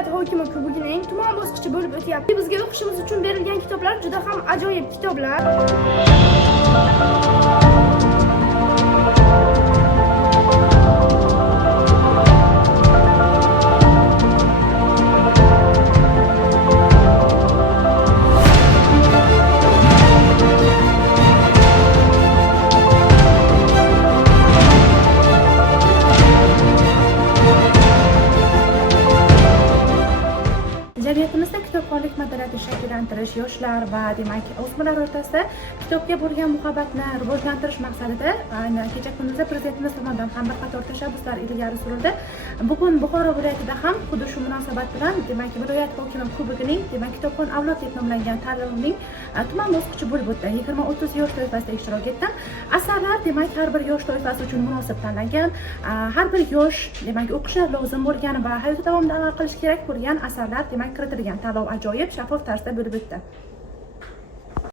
viloyati hokimi kubogining tuman bosqichi bo'lib o'tyapti. Bizga o'qishimiz uchun berilgan kitoblar juda ham ajoyib kitoblar. Jamiyatimizda kitobxonlik madaniyatini shakllantirish, yoshlar va demak o'smirlar o'rtasida kitobga bo'lgan muhabbatni rivojlantirish maqsadida kecha kunduzda prezidentimiz tomonidan ham bir qator tashabbuslar ilgari surildi. Bugun Buxoro viloyatida ham xuddi shu munosabat bilan demak viloyat hokimi kubogining demak kitobxon avlod deb nomlangan tanlovning tuman bosqichi bo'lib o'tdi. 20-30 yosh toifasida ishtirok etdim. Asarlar demak har bir yosh toifasi uchun munosib tanlangan. Har bir yosh demak o'qishi lozim bo'lgan va hayoti davomida amal qilish kerak bo'lgan asarlar demak kiritilgan. Tanlov ajoyib, shaffof tarzda bo'lib o'tdi.